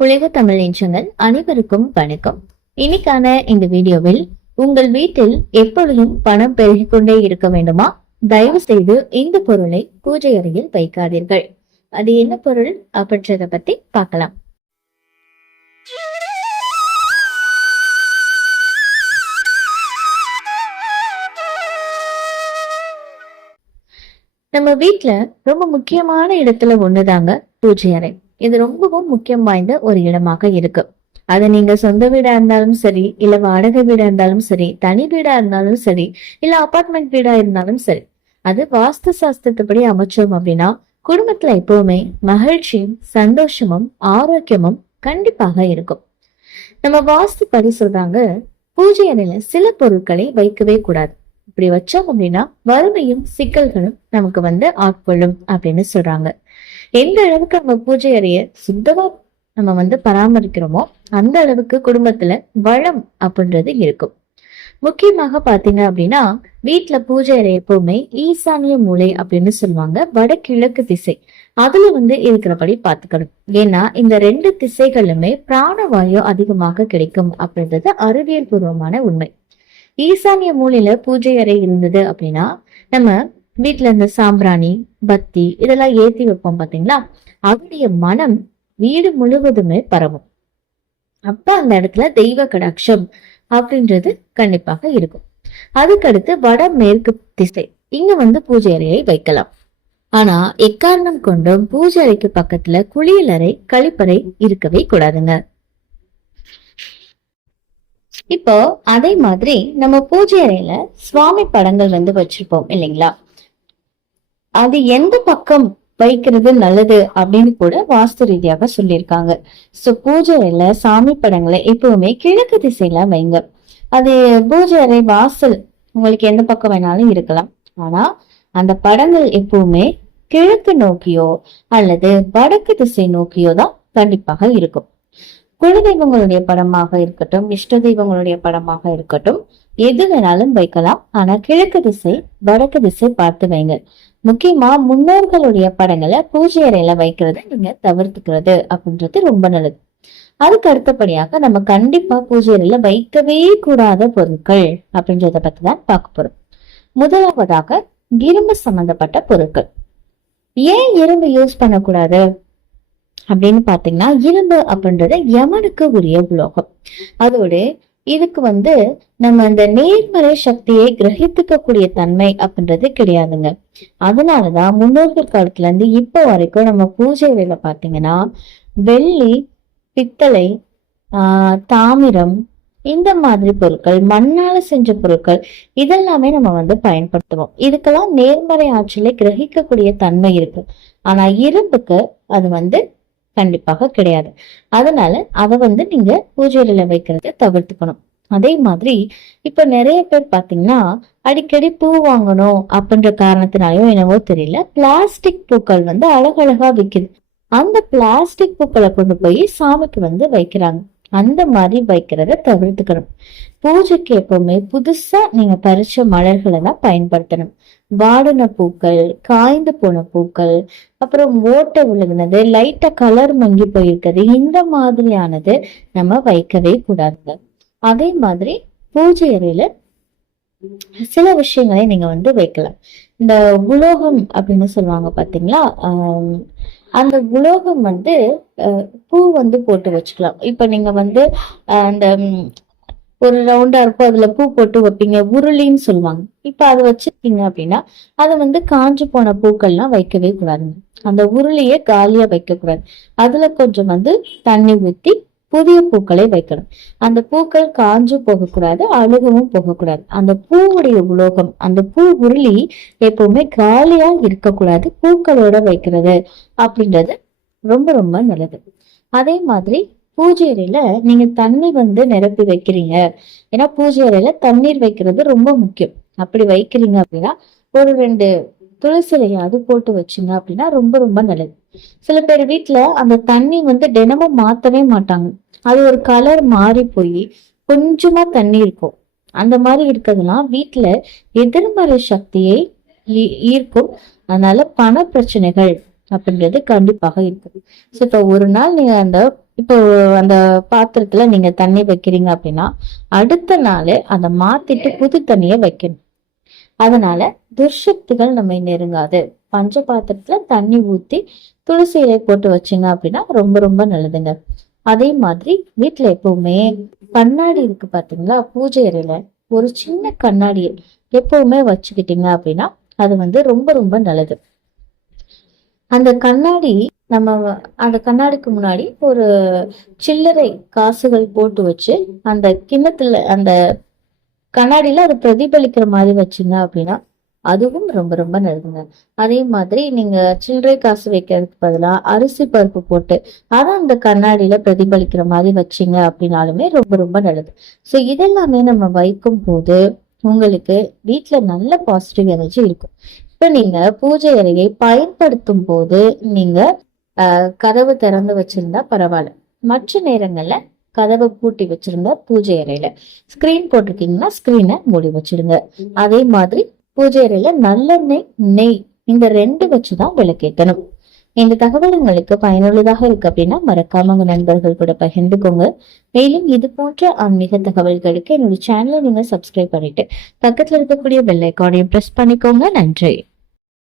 உலக தமிழ் நெஞ்சங்கள் அனைவருக்கும் வணக்கம். இன்னைக்கான இந்த வீடியோவில் உங்கள் வீட்டில் எப்பொழுதும் பணம் பெருகிக்கொண்டே இருக்க வேண்டுமா? தயவு செய்து இந்த பொருளை பூஜை அறையில் வைக்காதீர்கள். அது என்ன பொருள் அப்படின்றத பத்தி பார்க்கலாம். நம்ம வீட்டுல ரொம்ப முக்கியமான இடத்துல ஒண்ணுதாங்க பூஜை அறை. இது ரொம்பவும் முக்கியம் வாய்ந்த ஒரு இடமாக இருக்கு. அது நீங்க சொந்த வீடா இருந்தாலும் சரி இல்ல வாடகை வீடா இருந்தாலும் சரி தனி வீடா இருந்தாலும் சரி இல்ல அபார்ட்மெண்ட் வீடா இருந்தாலும் சரி அது வாஸ்து சாஸ்திரத்துப்படி அமைச்சோம் அப்படின்னா குடும்பத்துல எப்பவுமே மகிழ்ச்சியும் சந்தோஷமும் ஆரோக்கியமும் கண்டிப்பாக இருக்கும். நம்ம வாஸ்து படி சொல்றாங்க பூஜை அறையில சில பொருட்களை வைக்கவே கூடாது. இப்படி வச்சோம் அப்படின்னா வறுமையும் சிக்கல்களும் நமக்கு வந்து ஆட்கொள்ளும் அப்படின்னு சொல்றாங்க. எந்த அளவுக்கு நம்ம பூஜை அறைய சுத்தமா நம்ம வந்து பராமரிக்கிறோமோ அந்த அளவுக்கு குடும்பத்துல வளம் அப்படின்றது இருக்கும். முக்கியமாக பாத்தீங்க அப்படின்னா வீட்டுல பூஜை அறை எப்பவுமே ஈசானிய மூலை அப்படின்னு சொல்லுவாங்க வடகிழக்கு திசை. அதுல வந்து இருக்கிறபடி பாத்துக்கணும் ஏன்னா இந்த ரெண்டு திசைகளுமே பிராணவாயு அதிகமாக கிடைக்கும் அப்படின்றது அறிவியல் பூர்வமான உண்மை. ஈசானிய மூலையில பூஜை அறை இருந்தது அப்படின்னா நம்ம வீட்ல இந்த சாம்பிராணி பத்தி இதெல்லாம் ஏத்தி வைப்போம் பாத்தீங்களா? அவருடைய மனம் வீடு முழுவதுமே பரவும். அப்ப அந்த இடத்துல தெய்வ கடாட்சம் அப்படின்றது கண்டிப்பாக இருக்கும். அதுக்கடுத்து வட மேற்கு திசை. இங்க வந்து பூஜை அறையை வைக்கலாம். ஆனா எக்காரணம் கொண்டும் பூஜை அறைக்கு பக்கத்துல குளியலறை கழிப்பறை இருக்கவே கூடாதுங்க. இப்போ அதே மாதிரி நம்ம பூஜை அறையில சுவாமி படங்கள் வந்து வச்சிருப்போம் இல்லைங்களா? அது எந்த பக்கம் வைக்கிறது நல்லது அப்படின்னு கூட வாஸ்து ரீதியாக சொல்லியிருக்காங்க. சோ பூஜை அறையில சாமி படங்களை எப்பவுமே கிழக்கு திசையில வைங்க. அது பூஜை அறை வாசல் உங்களுக்கு எந்த பக்கம் வேணாலும் இருக்கலாம். ஆனா அந்த படங்கள் எப்பவுமே கிழக்கு நோக்கியோ அல்லது வடக்கு திசை நோக்கியோ தான் கண்டிப்பாக இருக்கும். குலதெய்வங்களுடைய படமாக இருக்கட்டும் இஷ்ட தெய்வங்களுடைய படமாக இருக்கட்டும் எது வேணாலும் வைக்கலாம். ஆனா கிழக்கு திசை வடக்கு திசை பார்த்து வைங்க. முக்கியமா முன்னோர்களுடைய படங்களை பூஜை அறையில வைக்கிறத நீங்க தவிர்த்துக்கிறது அப்படின்றது ரொம்ப நல்லது. அதுக்கு அடுத்தபடியாக நம்ம கண்டிப்பா பூஜை அறையில வைக்கவே கூடாத பொருட்கள் அப்படின்றத பத்தி தான் பார்க்க போறோம். முதலாவதாக இரும்பு சம்பந்தப்பட்ட பொருட்கள். ஏன் இரும்பு யூஸ் பண்ணக்கூடாது? அப்படின்னு பாத்தீங்கன்னா இரும்பு அப்படின்றது யமனுக்கு உரிய உலோகம். அதோடு இதுக்கு வந்து நம்ம அந்த நேர்மறை சக்தியை கிரகித்துக்க கூடிய தன்மை அப்படின்றது கிடையாதுங்க. அதனாலதான் முன்னோர்கள் காலத்துல இருந்து இப்போ வரைக்கும் நம்ம பூஜை வேலை பாத்தீங்கன்னா வெள்ளி பித்தளை ஆஹ் தாமிரம் இந்த மாதிரி பொருட்கள் மண்ணால செஞ்ச பொருட்கள் இதெல்லாமே நம்ம வந்து பயன்படுத்துவோம் இதுக்கெல்லாம் நேர்மறை ஆற்றலை கிரகிக்கக்கூடிய தன்மை இருக்கு. ஆனா இரும்புக்கு அது வந்து கண்டிப்பாக கிடையாது. அதனால அதை வந்து நீங்க பூஜையில வைக்கிறத தவிர்த்துக்கணும். அதே மாதிரி இப்ப நிறைய பேர் பாத்தீங்கன்னா அடிக்கடி பூ வாங்கணும் அப்படின்ற காரணத்தினாலயோ என்னவோ தெரியல பிளாஸ்டிக் பூக்கள் வந்து அழகழகா விக்குது. அந்த பிளாஸ்டிக் பூக்களை கொண்டு போய் சாமிக்கு வந்து வைக்கிறாங்க. அந்த மாதிரி வைக்கிறத தவிர்த்துக்கணும். பூஜைக்கு எப்பவுமே புதுசா நீங்க பறிச்ச மலர்களை தான் பயன்படுத்தணும். வாடின பூக்கள் காய்ந்து போன பூக்கள் அப்புறம் ஓட்டை விழுகினது லைட்டா கலர் மங்கி போயிருக்கிறது இந்த மாதிரியானது நம்ம வைக்கவே கூடாதுங்க. அதே மாதிரி பூஜை அறையில சில விஷயங்களை நீங்க வந்து வைக்கலாம். இந்த உலோகம் அப்படின்னு சொல்லுவாங்க பாத்தீங்களா? ஆஹ் அந்த உலோகம் வந்து பூ வந்து போட்டு வச்சுக்கலாம். இப்ப நீங்க வந்து அஹ், அந்த ஒரு ரவுண்டா இருக்கும் அதுல பூ போட்டு வைப்பீங்க. உருளின்னு சொல்லுவாங்க. இப்ப அதை வச்சிருக்கீங்க அப்படின்னா அதை வந்து காஞ்சு போன பூக்கள்லாம் வைக்கவே கூடாதுங்க. அந்த உருளையே காலியா வைக்க கூடாது அதுல கொஞ்சம் வந்து தண்ணி ஊத்தி புதிய பூக்களை வைக்கணும். அந்த பூக்கள் காஞ்சு போகக்கூடாது அழுகவும் போகக்கூடாது. அந்த பூவுடைய உலோகம் அந்த பூ உருளி எப்பவுமே காலியா இருக்கக்கூடாது பூக்களோட வைக்கிறது அப்படின்றது ரொம்ப ரொம்ப நல்லது. அதே மாதிரி பூஜை அறையில நீங்க தண்ணி வந்து நிரப்பி வைக்கிறீங்க. ஏன்னா பூஜை அறையில தண்ணீர் வைக்கிறது ரொம்ப முக்கியம். அப்படி வைக்கிறீங்க அப்படின்னா ஒரு ரெண்டு துளசிலையாவது போட்டு வச்சீங்க அப்படின்னா ரொம்ப ரொம்ப நல்லது. சில பேர் வீட்டுல அந்த தண்ணி வந்து தினமும் மாத்தவே மாட்டாங்க. அது ஒரு கலர் மாறி போய் கொஞ்சமா தண்ணி இருக்கும். அந்த மாதிரி இருக்கிறதுலாம் வீட்டுல எதிர்மறை சக்தியை ஈ- ஈர்க்கும். அதனால பண பிரச்சனைகள் அப்படின்றது கண்டிப்பாக இருக்குது. ஸோ இப்போ ஒரு நாள் நீங்க அந்த இப்போ அந்த பாத்திரத்துல நீங்க தண்ணி வைக்கிறீங்க அப்படின்னா அடுத்த நாள் அதை மாத்திட்டு புது தண்ணியை வைக்கணும். அதனால துர்சக்திகள் நம்மை நெருங்காது. பஞ்ச பாத்திரத்துல தண்ணி ஊத்தி துளசி இலை போட்டு வச்சீங்க அப்படின்னா ரொம்ப ரொம்ப நல்லதுங்க. அதே மாதிரி வீட்டுல எப்பவுமே கண்ணாடி இருக்கு பாத்தீங்களா? பூஜை அறையில ஒரு சின்ன கண்ணாடியை எப்பவுமே வச்சுக்கிட்டீங்க அப்படின்னா அது வந்து ரொம்ப ரொம்ப நல்லது. அந்த கண்ணாடி நம்ம அந்த கண்ணாடிக்கு முன்னாடி ஒரு சில்லறை காசுகள் போட்டு வச்சு அந்த கிண்ணத்துல அந்த கண்ணாடியில அது பிரதிபலிக்கிற மாதிரி வச்சுங்க அப்படின்னா அதுவும் ரொம்ப ரொம்ப நல்லதுங்க. அதே மாதிரி நீங்க சில்லறை காசு வைக்கிறதுக்கு பதிலாக அரிசி பருப்பு போட்டு அதை அந்த கண்ணாடியில பிரதிபலிக்கிற மாதிரி வச்சீங்க அப்படின்னாலுமே ரொம்ப ரொம்ப நல்லது. ஸோ இதெல்லாமே நம்ம வைக்கும் போது உங்களுக்கு வீட்டில் நல்ல பாசிட்டிவ் எனர்ஜி இருக்கும். இப்போ நீங்க பூஜை அறையை பயன்படுத்தும் போது நீங்க கதவு திறந்து வச்சிருந்தா பரவாயில்ல. மற்ற நேரங்கள்ல கதவை பூட்டி வச்சிருங்க பூஜை அறையில. ஸ்கிரீன் போட்டிருக்கீங்கன்னா ஸ்கிரீனை மூடி வச்சிருங்க அதே மாதிரி பூஜை அறையில நல்லெண்ணெய் நெய் இந்த ரெண்டு வச்சுதான் விளக்கேற்றணும் இந்த தகவல் உங்களுக்கு பயனுள்ளதாக இருக்கு அப்படின்னா மறக்காம உங்க நண்பர்கள் கூட பகிர்ந்துக்கோங்க. மேலும் இது போன்ற ஆன்மீக தகவல்களுக்கு என்னோட சேனலை நீங்க சப்ஸ்கிரைப் பண்ணிட்டு பக்கத்துல இருக்கக்கூடிய பெல் ஐக்கானையும் பிரஸ் பண்ணிக்கோங்க. நன்றி.